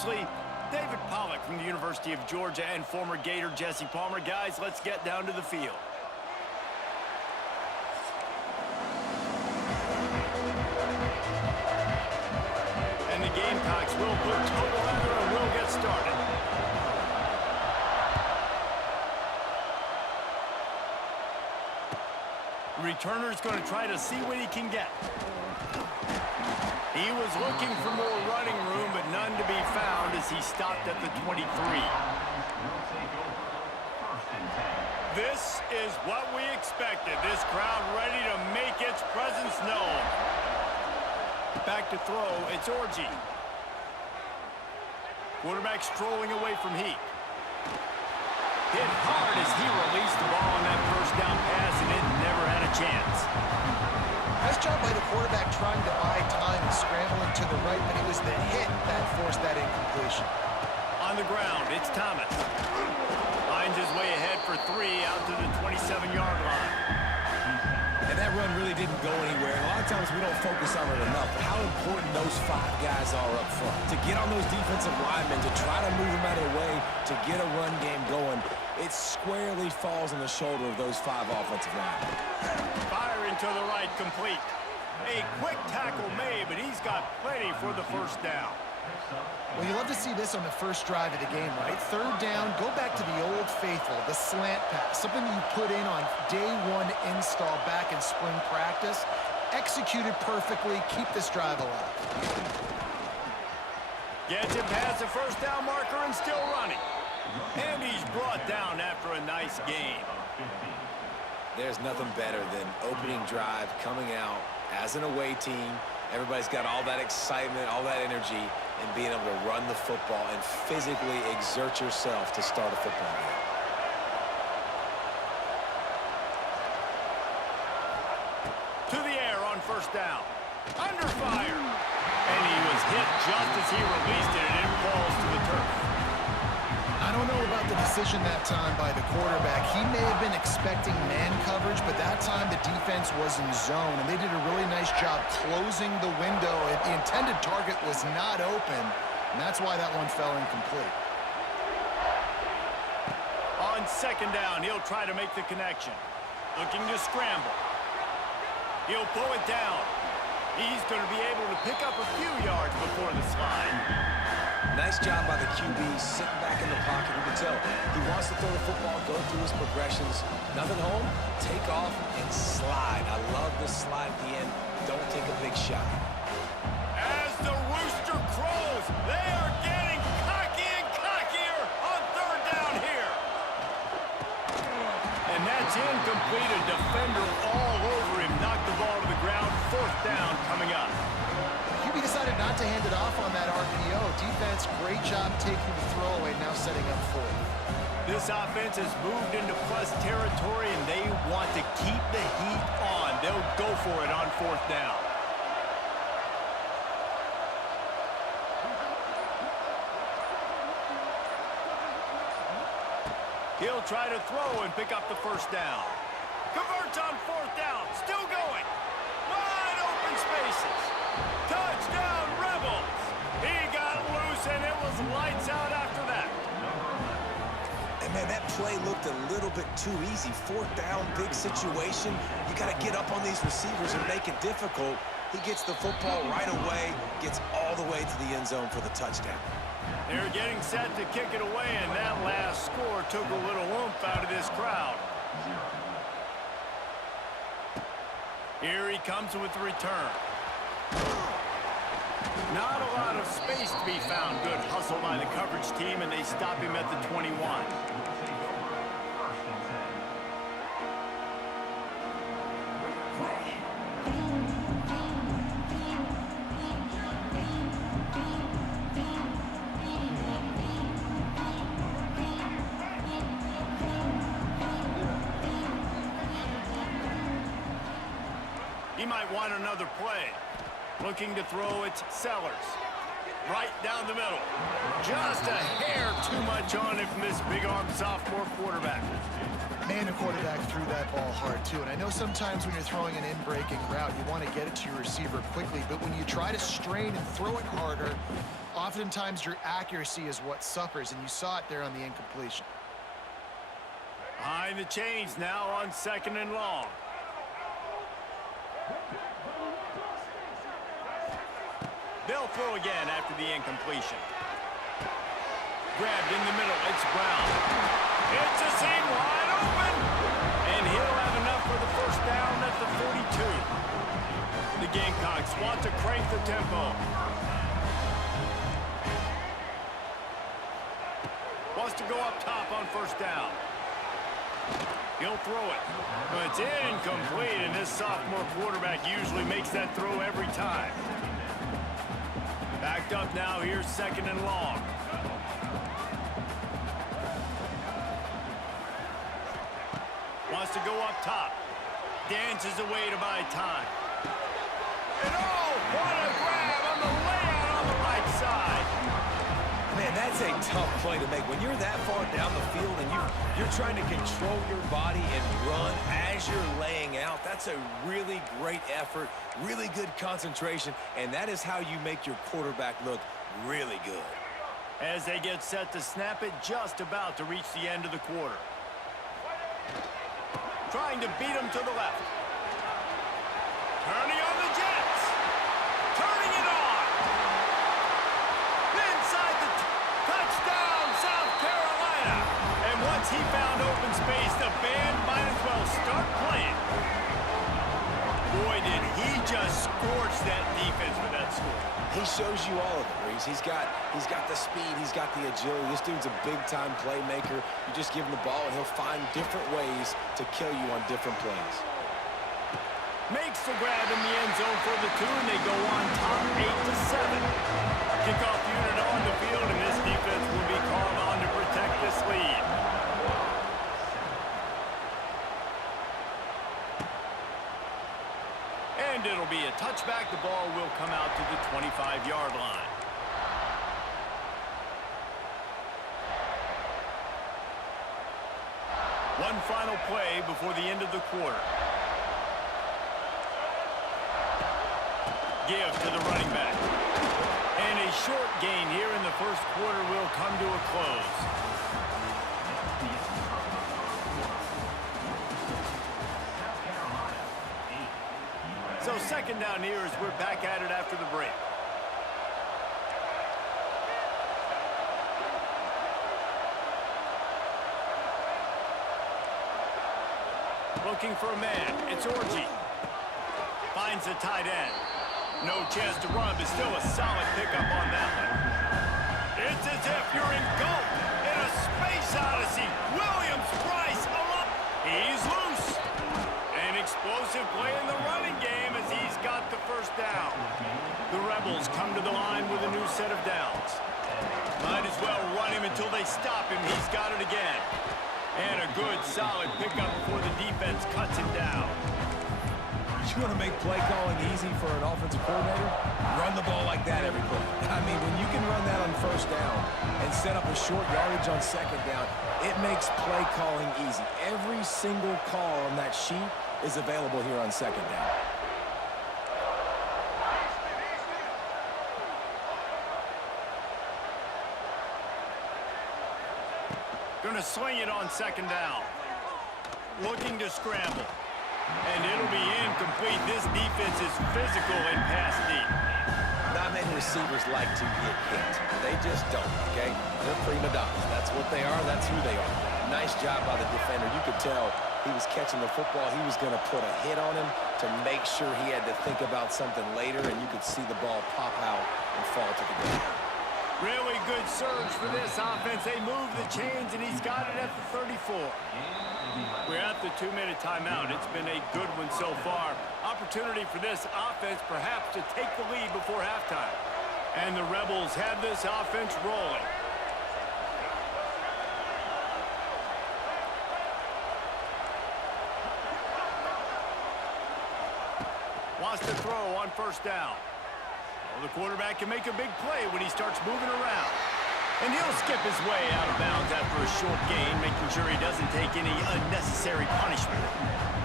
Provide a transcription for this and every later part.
Firstly, David Pollack from the University of Georgia and former Gator Jesse Palmer. Guys, let's get down to the field. And the Gamecocks will put total leather and will get started. The returner's going to try to see what he can get. He was looking for more running room, but none to be found as he stopped at the 23. This is what we expected. This crowd ready to make its presence known. Back to throw, it's Orji. Quarterback strolling away from Heat. Hit hard as he released the ball on that first down pass, and it never had a chance. Nice job by the quarterback trying to buy time and scrambling to the right, but it was the hit that forced that incompletion. On the ground, it's Thomas. Finds his way ahead for 3 out to the 27-yard line. And that run really didn't go anywhere. A lot of times we don't focus on it enough, but how important those 5 guys are up front. To get on those defensive linemen, to try to move them out of the way, to get a run game going, it squarely falls on the shoulder of those 5 offensive linemen. Firing to the right, complete. A quick tackle made, but he's got plenty for the first down. Well, you love to see this on the first drive of the game, right? Third down, go back to the old faithful, the slant pass, something you put in on day 1 install back in spring practice. Executed perfectly, keep this drive alive. Gets it past the first down marker and still running. And he's brought down after a nice gain. There's nothing better than opening drive, coming out as an away team. Everybody's got all that excitement, all that energy, and being able to run the football and physically exert yourself to start a football game. To the air on first down. Under fire. And he was hit just as he released it, and it falls to the turf. I don't know about the decision that time by the quarterback. He may have been expecting man coverage, but that time the defense was in zone, and they did a really nice job closing the window. The intended target was not open, and that's why that one fell incomplete. On second down, he'll try to make the connection. Looking to scramble. He'll pull it down. He's going to be able to pick up a few yards before the slide. Nice job by the QB, sitting back in the pocket. You can tell he wants to throw the football, go through his progressions. Nothing home, take off, and slide. I love the slide at the end. Don't take a big shot. As the rooster crows, they are getting cocky and cockier on third down here. And that's incomplete. A defender all over him. Knocked the ball to the ground. Fourth down coming up. QB decided not to hand it off on that RPO. Defense, great job taking the throwaway, now setting up fourth. This offense has moved into plus territory, and they want to keep the heat on. They'll go for it on fourth down. He'll try to throw and pick up the first down. Converts on fourth down. Still going. Wide open spaces. Touchdown, Rebels. He got loose, and it was lights out after that. And, man, that play looked a little bit too easy. Fourth down, big situation. You got to get up on these receivers and make it difficult. He gets the football right away, gets all the way to the end zone for the touchdown. They're getting set to kick it away, and that last score took a little oomph out of this crowd. Here he comes with the return. Not a lot of space to be found. Good hustle by the coverage team, and they stop him at the 21. He might want another play. Looking to throw, it's Sellers. Right down the middle. Just a hair too much on it from this big-arm sophomore quarterback. Man, the quarterback threw that ball hard, too. And I know sometimes when you're throwing an in-breaking route, you want to get it to your receiver quickly. But when you try to strain and throw it harder, oftentimes your accuracy is what suffers, and you saw it there on the incompletion. Behind the chains now on 2nd and long. They'll throw again after the incompletion. Grabbed in the middle, it's Brown. It's a seam wide open! And he'll have enough for the first down at the 42. The Gamecocks want to crank the tempo. Wants to go up top on 1st down. He'll throw it. But it's incomplete, and this sophomore quarterback usually makes that throw every time. Backed up now, here's 2nd and long. Wants to go up top. Dances away to buy time. And oh, what a grab on the layout on the right side. Man, that's a tough play to make. When you're that far down the field and you're trying to control your body and run as you're laying out, that's a really great effort, really good concentration, and that is how you make your quarterback look really good. As they get set to snap it, just about to reach the end of the quarter. Trying to beat him to the left. Turning on the Jets. Turning it on. Inside the touchdown, South Carolina. And once he found open space, the band might as well start playing. Boy, did he just scorch that defense with that score. He shows you all of it, Reese. He's got the speed, he's got the agility. This dude's a big-time playmaker. You just give him the ball, and he'll find different ways to kill you on different plays. Makes the grab in the end zone for the 2, and they go on top 8-7. Kickoff unit on the field, and this defense will be called on to protect this lead. And it'll be a touchback. The ball will come out to the 25-yard line. One final play before the end of the quarter. Give to the running back. And a short gain here in the first quarter will come to a close. So 2nd down here as we're back at it after the break. Looking for a man. It's Orji. Finds the tight end. No chance to run, but still a solid pickup on that one. It's as if you're engulfed in a space odyssey. Williams-Brice alone. He's loose. An explosive play in the running game as he's got the first down. The Rebels come to the line with a new set of downs. Might as well run him until they stop him. He's got it again. And a good, solid pickup before the defense cuts him down. You want to make play calling easy for an offensive coordinator? Run the ball like that every play. I mean, when you can run that on 1st down and set up a short yardage on 2nd down, it makes play calling easy. Every single call on that sheet is available here on 2nd down. Gonna swing it on 2nd down. Looking to scramble. And it'll be incomplete. This defense is physical and pass deep. Not many receivers like to get hit. They just don't, okay? They're prima donnas. That's what they are. That's who they are. Nice job by the defender. You could tell he was catching the football. He was going to put a hit on him to make sure he had to think about something later, and you could see the ball pop out and fall to the ground. Really good surge for this offense. They move the chains, and he's got it at the 34. We're at the 2-minute timeout. It's been a good one so far. Opportunity for this offense perhaps to take the lead before halftime. And the Rebels have this offense rolling. Wants to throw on 1st down. Well, the quarterback can make a big play when he starts moving around. And he'll skip his way out of bounds after a short gain, making sure he doesn't take any unnecessary punishment.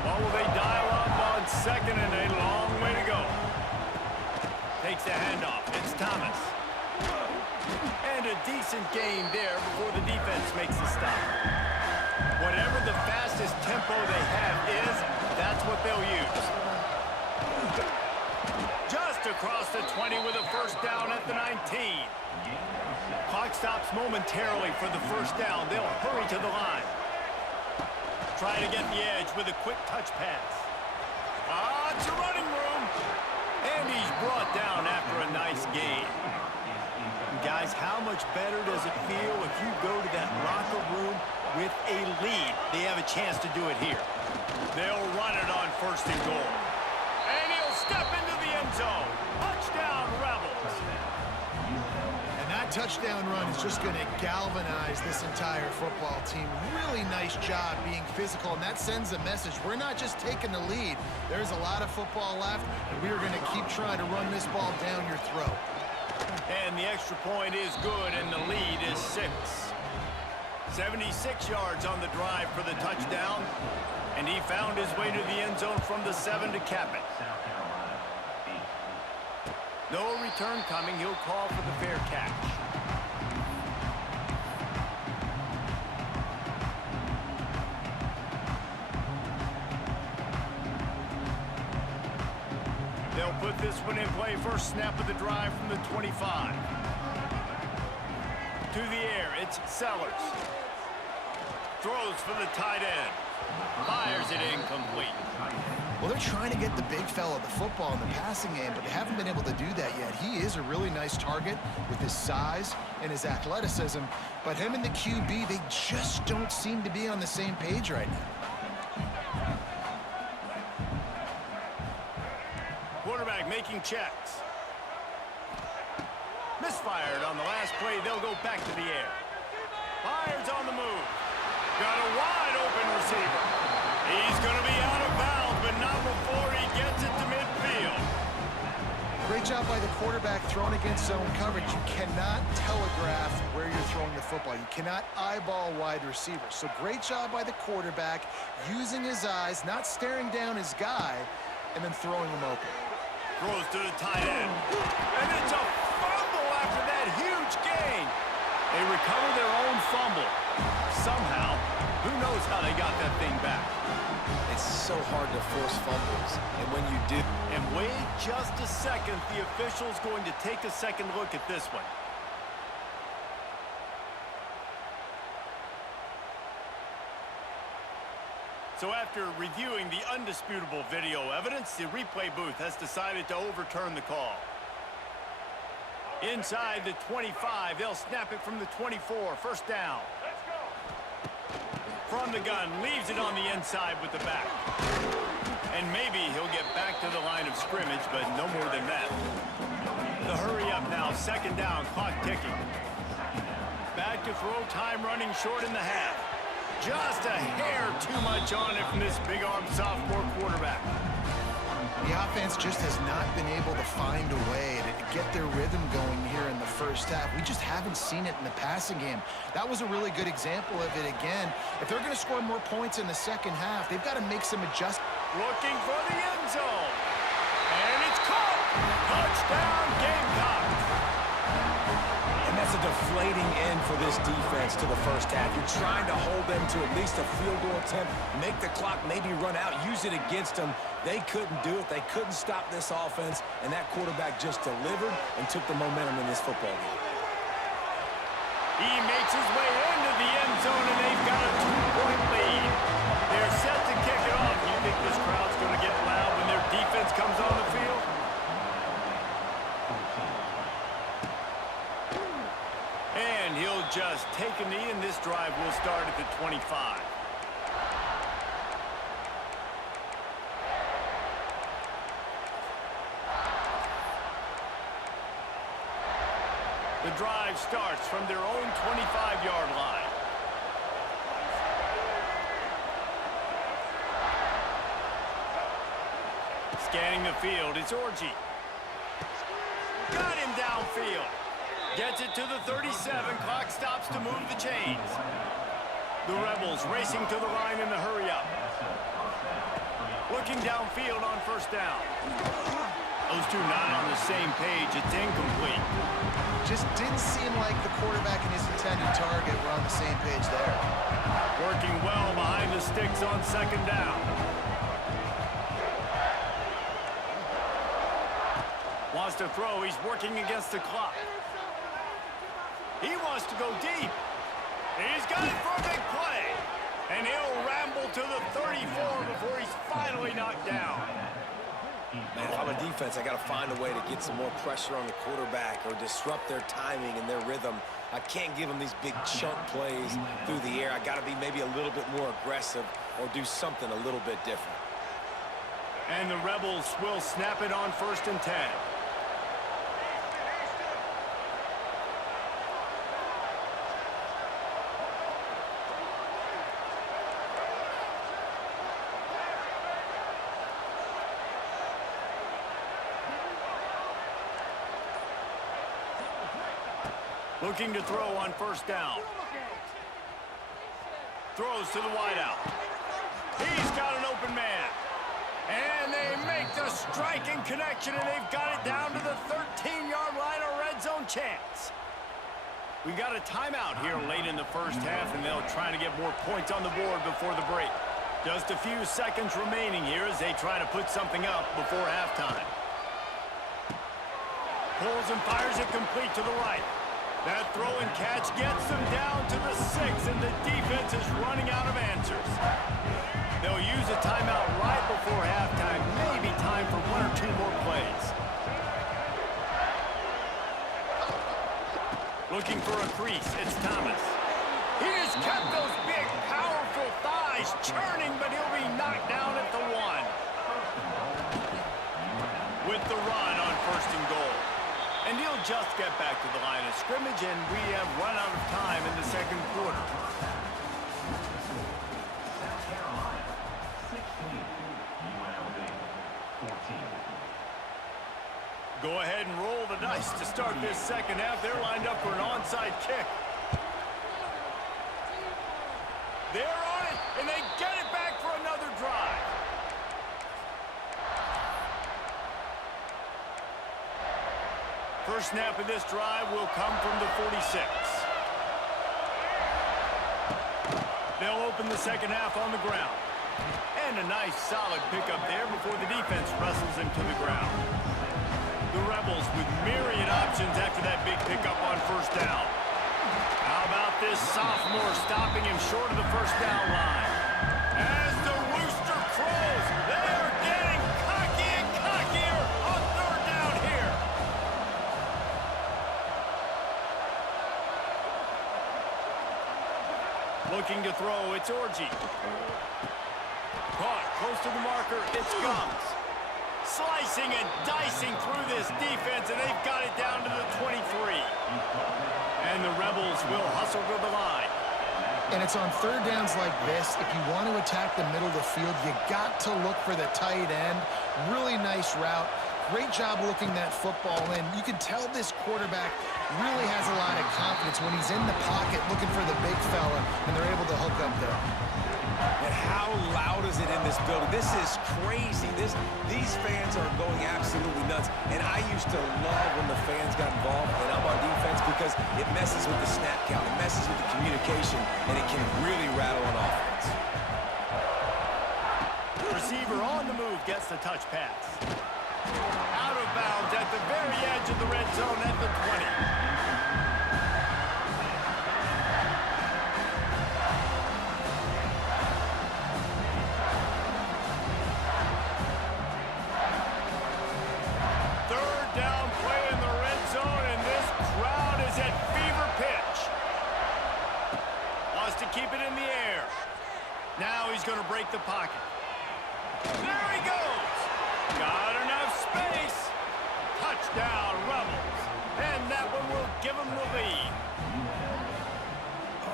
Well, will they dial up on 2nd and a long way to go? Takes the handoff. It's Thomas. get a decent gain there before the defense makes the stop. Whatever the fastest tempo they have is, that's what they'll use. Just across the 20 with a first down at the 19. Clock stops momentarily for the first down. They'll hurry to the line. Try to get the edge with a quick touch pass. It's a running room. And he's brought down after a nice gain. Guys, how much better does it feel if you go to that locker room with a lead? They have a chance to do it here. They'll run it on first and goal. And he'll step into the end zone. Touchdown, Rebels. And that touchdown run is just going to galvanize this entire football team. Really nice job being physical, and that sends a message. We're not just taking the lead. There's a lot of football left, and we are going to keep trying to run this ball down your throat. And the extra point is good, and the lead is 6. 76 yards on the drive for the touchdown, and he found his way to the end zone from the 7 to cap it. No return coming. He'll call for the fair catch. They'll put this one in play. First snap of the drive from the 25. To the air, it's Sellers. Throws for the tight end. Fires it incomplete. Well, they're trying to get the big fella the football in the passing game, but they haven't been able to do that yet. He is a really nice target with his size and his athleticism, but him and the QB, they just don't seem to be on the same page right now. Quarterback making checks. Misfired on the last play. They'll go back to the air. Fires on the move. Got a wide open receiver. He's going to be out of bounds, but not before he gets it to midfield. Great job by the quarterback throwing against zone coverage. You cannot telegraph where you're throwing the football. You cannot eyeball wide receivers. So great job by the quarterback using his eyes, not staring down his guy, and then throwing him open. Throws to the tight end. And it's a fumble after that huge gain. They recover their own fumble. Somehow, who knows how they got that thing back. It's so hard to force fumbles, and when you do... And wait just a second, the official's going to take a second look at this one. So after reviewing the undisputable video evidence, the replay booth has decided to overturn the call. Inside the 25, they'll snap it from the 24, first down. From the gun, leaves it on the inside with the back. And maybe he'll get back to the line of scrimmage, but no more than that. The hurry up now, second down, clock ticking. Back to throw, time running short in the half. Just a hair too much on it from this big-armed sophomore quarterback. The offense just has not been able to find a way to get their rhythm going here in the first half. We just haven't seen it in the passing game. That was a really good example of it again. If they're going to score more points in the second half, they've got to make some adjustments. Looking for the end zone. And it's caught. Touchdown, Gamecocks. And that's a deflating end for this defense to the first half. You're trying to hold them to at least a field goal attempt, make the clock maybe run out, use it against them. They couldn't do it. They couldn't stop this offense, and that quarterback just delivered and took the momentum in this football game. He makes his way into the end zone, and they've got a 2-point lead. They're set to kick it off. You think this crowd's going to get loud when their defense comes on the field? And he'll just take a knee, and this drive will start at the 25. The drive starts from their own 25-yard line. Scanning the field, it's Orji. Got him downfield. Gets it to the 37. Clock stops to move the chains. The Rebels racing to the line in the hurry-up. Looking downfield on first down. Those two not on the same page. It's incomplete. just didn't seem like the quarterback and his intended target were on the same page there. Working well behind the sticks on second down. Wants to throw. He's working against the clock. He wants to go deep. He's got it for a big play. And he'll ramble to the 34 before he's finally knocked down. Man, if I'm a defense, I got to find a way to get some more pressure on the quarterback or disrupt their timing and their rhythm. I can't give them these big chunk plays through the air. I got to be maybe a little bit more aggressive or do something a little bit different. And the Rebels will snap it on 1st and 10. Looking to throw on 1st down. Throws to the wideout. He's got an open man. And they make the striking connection, and they've got it down to the 13-yard line, a red zone chance. We got a timeout here late in the first half, and they'll try to get more points on the board before the break. Just a few seconds remaining here as they try to put something up before halftime. Pulls and fires it complete to the right. That throw and catch gets them down to the 6, and the defense is running out of answers. They'll use a timeout right before halftime, maybe time for 1 or 2 more plays. Looking for a crease, it's Thomas. He has kept those big, powerful thighs churning, but he'll be knocked down at the 1. With the run on 1st and goal. And he'll just get back to the line of scrimmage, and we have run out of time in the second quarter. Go ahead and roll the dice to start this second half. They're lined up for an onside kick. They're on it, and they get it back for another drive. First snap of this drive will come from the 46. They'll open the second half on the ground. And a nice solid pickup there before the defense wrestles him to the ground. The Rebels with myriad options after that big pickup on 1st down. How about this sophomore stopping him short of the 1st down line? As the rooster crows, they are getting cocky and cockier on 3rd down here. Looking to throw, it's Orji. Caught close to the marker, it's Gums. Slicing and dicing through this defense, and they've got it down to the 23. And the Rebels will hustle to the line. And it's on 3rd downs like this, if you want to attack the middle of the field, you got to look for the tight end. Really nice route. Great job looking that football in. You can tell this quarterback really has a lot of confidence when he's in the pocket looking for the big fella, and they're able to hook up there. And how loud is it in this building? This is crazy. These fans are going absolutely nuts. And I used to love when the fans got involved and I'm on defense because it messes with the snap count. It messes with the communication, and it can really rattle an offense. Receiver on the move gets the touch pass. Out of bounds at the very edge of the red zone at the 20. Keep it in the air. Now he's going to break the pocket. There he goes. Got enough space. Touchdown, Rebels. And that one will give them the lead.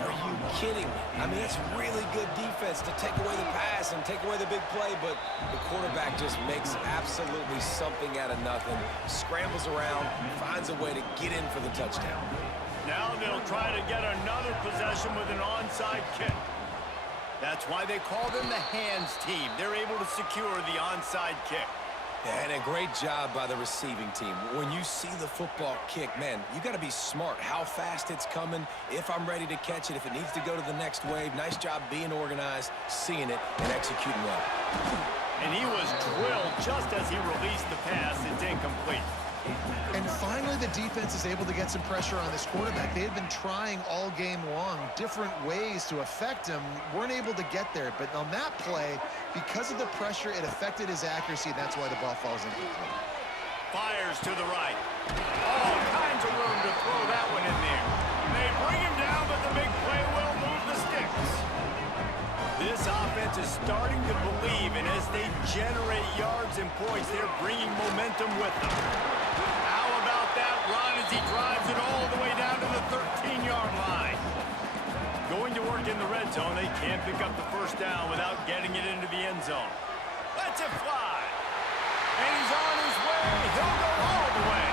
Are you kidding me? I mean, it's really good defense to take away the pass and take away the big play, but the quarterback just makes absolutely something out of nothing, scrambles around, finds a way to get in for the touchdown. Now they'll try to get another possession with an onside kick. That's why they call them the hands team. They're able to secure the onside kick. And a great job by the receiving team. When you see the football kick, man, you got to be smart how fast it's coming, if I'm ready to catch it, if it needs to go to the next wave. Nice job being organized, seeing it, and executing well. And he was drilled just as he released the pass. It's incomplete. And finally, the defense is able to get some pressure on this quarterback. They had been trying all game long different ways to affect him, weren't able to get there. But on that play, because of the pressure, it affected his accuracy, and that's why the ball falls incomplete. Fires to the right. All kinds of room to throw that one in there. They bring him down, but the big play will move the sticks. This offense is starting to believe, and as they generate yards and points, they're bringing momentum with them. How about that run as he drives it all the way down to the 13-yard line? Going to work in the red zone, they can't pick up the first down without getting it into the end zone. Lets it fly. And he's on his way. He'll go all the way.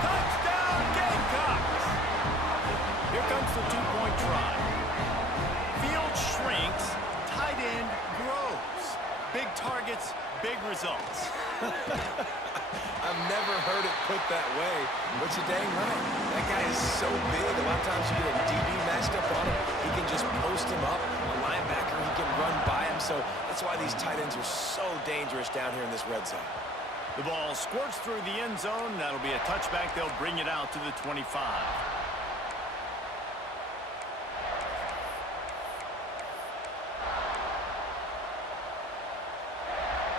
Touchdown, Gamecocks! Here comes the two-point try. Field shrinks. Tight end grows. Big targets, big results. I've never heard it put that way, but you're dang right. That guy is so big. A lot of times you get a DB matched up on him. He can just post him up. A linebacker, he can run by him. So that's why these tight ends are so dangerous down here in this red zone. The ball squirts through the end zone. That'll be a touchback. They'll bring it out to the 25.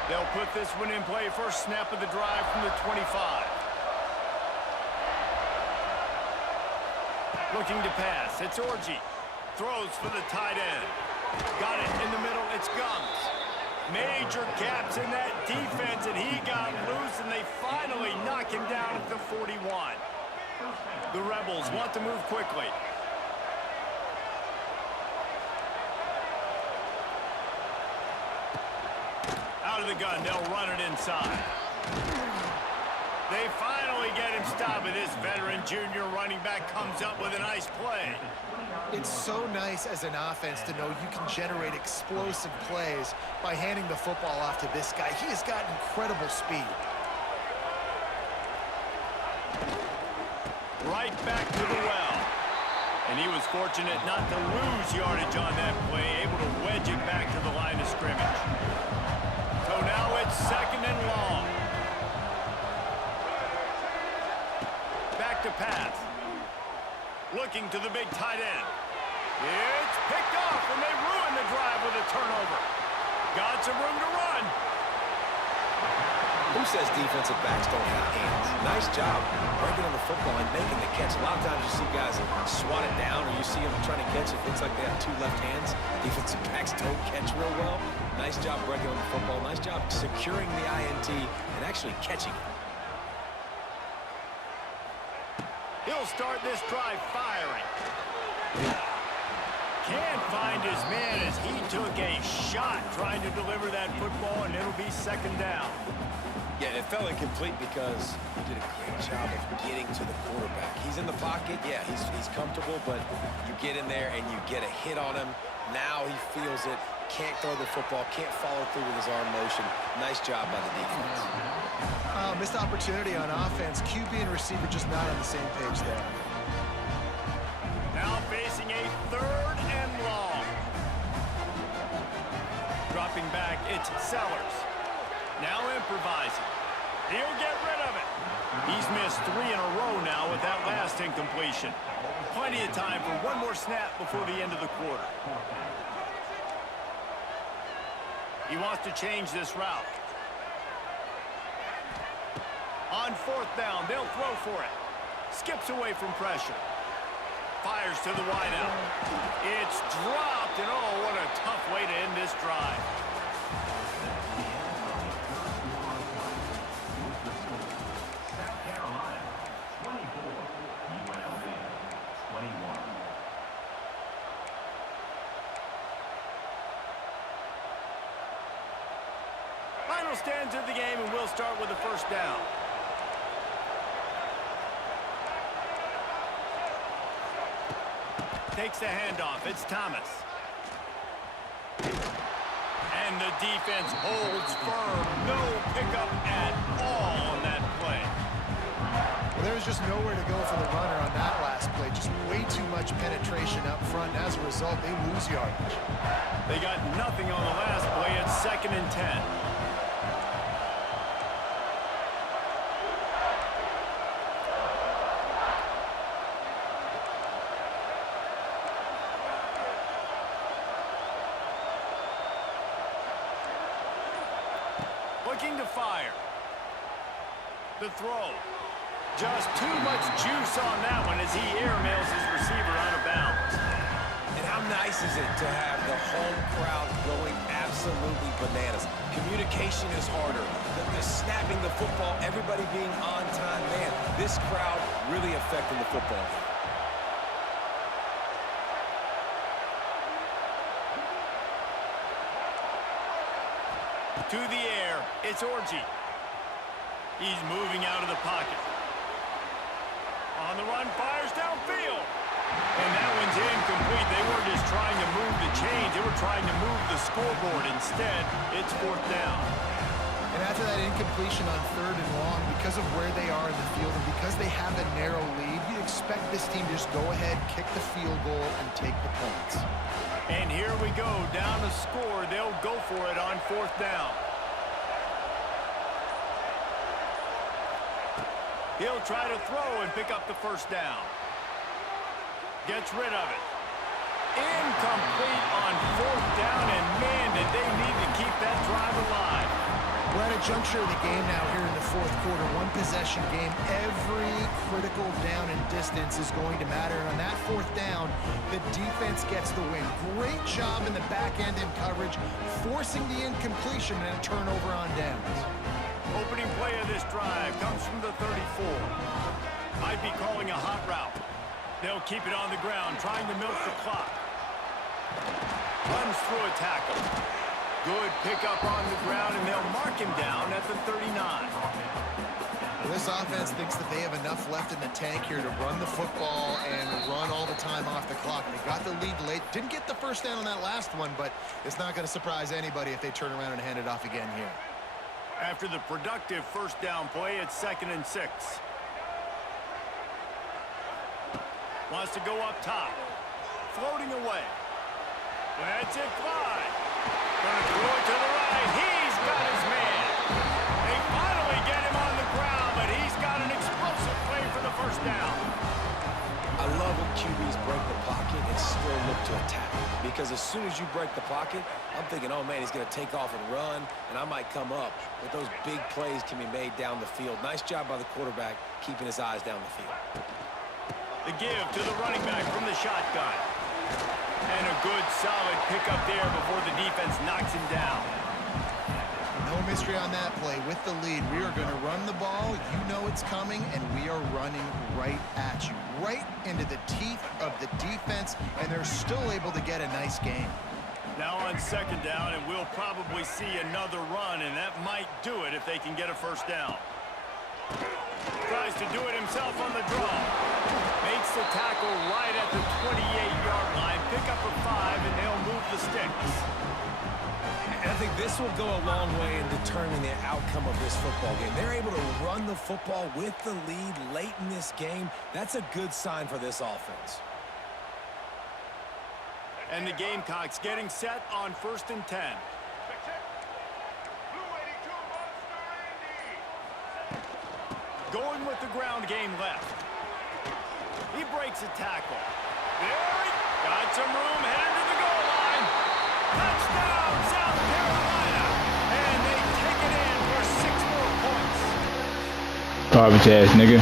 They'll put this one in play. First snap of the drive from the 25. Looking to pass. It's Orji. Throws for the tight end. Got it in the middle. It's Gums. Major gaps in that defense, and he got loose, and they finally knock him down at the 41. The Rebels want to move quickly. Out of the gun, they'll run it inside. They finally get him stopped, and this veteran junior running back comes up with a nice play. It's so nice as an offense to know you can generate explosive plays by handing the football off to this guy. He has got incredible speed. Right back to the well. And he was fortunate not to lose yardage on that play, able to wedge it back to the line of scrimmage. So now it's second and long. Back to pass. Looking to the big tight end. It's picked off, and they ruin the drive with a turnover. Got some room to run. Who says defensive backs don't have hands? Nice job breaking on the football and making the catch. A lot of times you see guys swat it down, or you see them trying to catch it. Looks like they have two left hands. Defensive backs don't catch real well. Nice job breaking on the football. Nice job securing the INT and actually catching it. He'll start this drive firing. Can't find his man as he took a shot trying to deliver that football, and it'll be second down. Yeah, it fell incomplete because he did a great job of getting to the quarterback. He's in the pocket. Yeah, he's comfortable, but you get in there and you get a hit on him. Now he feels it. Can't throw the football. Can't follow through with his arm motion. Nice job by the defense. Missed opportunity on offense. QB and receiver just not on the same page there. Now facing a third and long. Dropping back, it's Sellers. Now improvising. He'll get rid of it. He's missed 3 in a row now with that last incompletion. Plenty of time for one more snap before the end of the quarter. He wants to change this route. On fourth down, they'll throw for it. Skips away from pressure. Fires to the wideout. It's dropped, and oh, what a tough way to end this drive. Final stands of the game, and we'll start with the first down. Takes the handoff. It's Thomas. And And the defense holds firm. No pickup at all on that play. Well, there was just nowhere to go for the runner on that last play. Just way too much penetration up front. And as a result, they lose yardage. They got nothing on the last play. It's 2nd and 10. Looking to fire. The throw. Just too much juice on that one as he airmails his receiver out of bounds. And how nice is it to have the home crowd going absolutely bananas? Communication is harder. The snapping the football, everybody being on time. Man, this crowd really affecting the football game. To the air, it's Orji. He's moving out of the pocket. On the run, fires downfield. And that one's incomplete. They weren't just trying to move the chains. They were trying to move the scoreboard. Instead, it's 4th down. And after that incompletion on 3rd and long, because of where they are in the field and because they have a narrow lead, you'd expect this team to just go ahead, kick the field goal, and take the points. And here we go, down to score. They'll go for it on 4th down. He'll try to throw and pick up the 1st down. Gets rid of it. Incomplete on 4th down, and man, did they need to keep that drive alive. We're at a juncture of the game now here in the 4th quarter. One possession game. Every critical down and distance is going to matter. And on that 4th down, the defense gets the win. Great job in the back end in coverage, forcing the incompletion and a turnover on downs. Opening play of this drive comes from the 34. Might be calling a hot route. They'll keep it on the ground, trying to milk the clock. Runs through a tackle. Good pickup on the ground, and they'll mark him down at the 39. Well, this offense thinks that they have enough left in the tank here to run the football and run all the time off the clock. They got the lead late. Didn't get the 1st down on that last one, but it's not going to surprise anybody if they turn around and hand it off again here. After the productive 1st down play, it's 2nd and 6. Wants to go up top. Floating away. Lets it fly. Gonna throw it to the right. He's got his man. They finally get him on the ground, but he's got an explosive play for the 1st down. I love when QBs break the pocket and still look to attack. Because as soon as you break the pocket, I'm thinking, oh man, he's going to take off and run, and I might come up. But those big plays can be made down the field. Nice job by the quarterback keeping his eyes down the field. The give to the running back from the shotgun. And a good, solid pickup there before the defense knocks him down. No mystery on that play. With the lead, we are going to run the ball. You know it's coming, and we are running right at you. Right into the teeth of the defense, and they're still able to get a nice game. Now on 2nd down, and we'll probably see another run, and that might do it if they can get a 1st down. Tries to do it himself on the draw. Makes the tackle right at the 28-yard line. Pick up a 5, and they'll move the sticks. And I think this will go a long way in determining the outcome of this football game. They're able to run the football with the lead late in this game. That's a good sign for this offense. And the Gamecocks getting set on 1st and 10. Going with the ground game left. He breaks a tackle. There he got some room, headed to the goal line. Touchdown, South Carolina. And they take it in for 6 more points. Garbage ass nigga.